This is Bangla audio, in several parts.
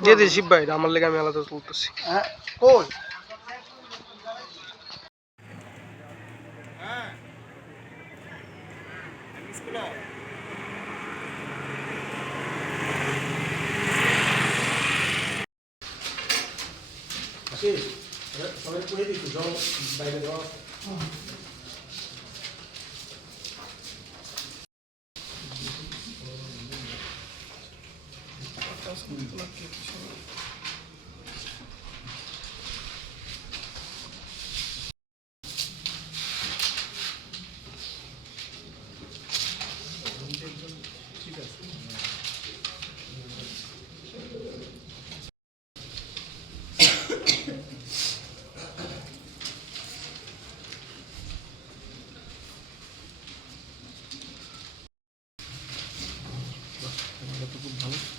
দিয়ে দিই শিব ভাই আমার লেগে আমি আলাদা তুলতেছি হ্যাঁ কই Ich.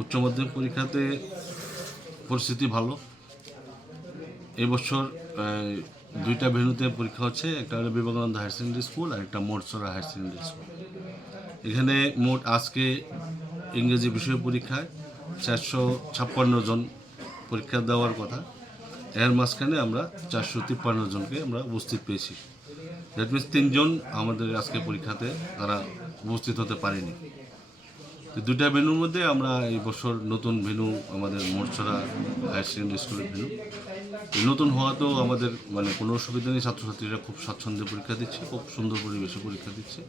উচ্চ মাধ্যমিক পরীক্ষাতে পরিস্থিতি ভালো। এবছর দুইটা ভেন্যুতে পরীক্ষা হচ্ছে, একটা হলো বিবেকানন্দ হায়ার সেকেন্ডারি স্কুল আর একটা মোটসরা হায়ার সেকেন্ডারি স্কুল। এখানে মোট আজকে ইংরেজি বিষয় পরীক্ষায় চারশো ছাপ্পান্ন জন পরীক্ষা দেওয়ার কথা। এর মাঝখানে আমরা চারশো তিপ্পান্ন জনকে আমরা উপস্থিত পেয়েছি। দ্যাট মিনস তিনজন আমাদের আজকে পরীক্ষাতে তারা উপস্থিত হতে পারেনি। তো দুইটা ভেন্যুর মধ্যে আমরা এই বছর নতুন ভেন্যু আমাদের মোটছড়া হায়ার সেকেন্ডারি স্কুলের ভেন্যু এই নতুন হওয়াতেও আমাদের মানে কোনো অসুবিধা নেই ছাত্রছাত্রীরা খুব স্বাচ্ছন্দ্যে পরীক্ষা দিচ্ছে খুব সুন্দর পরিবেশে পরীক্ষা দিচ্ছে।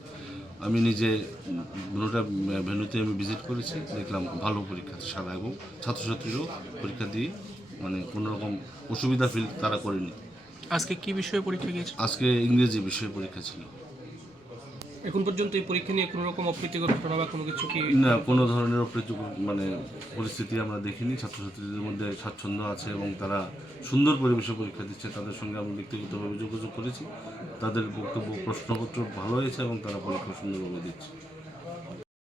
আমি নিজে দুটা ভেন্যুতে আমি ভিজিট করেছি দেখলাম ভালো পরীক্ষা সারা এবং ছাত্রছাত্রীরাও পরীক্ষা দিয়ে মানে কোনো রকম অসুবিধা ফিল তারা করেনি। আজকে কি বিষয়ে পরীক্ষা গিয়েছে আজকে ইংরেজি বিষয়ে পরীক্ষা ছিল। এখন পর্যন্ত এই পরীক্ষা নিয়ে কোনো রকম অপ্রীতিকর ঘটনা বা কোনো কিছু কি? না, কোনো ধরনের অপ্রীতিকর মানে পরিস্থিতি আমরা দেখিনি। ছাত্রছাত্রীদের মধ্যে স্বাচ্ছন্দ্য আছে এবং তারা সুন্দর পরিবেশে পরীক্ষা দিচ্ছে। তাদের সঙ্গে আমি ব্যক্তিগতভাবে যোগাযোগ করেছি। তাদের বক্তব্য, প্রশ্নপত্র ভালো হয়েছে এবং তারা পরীক্ষা সুন্দরভাবে দিচ্ছে।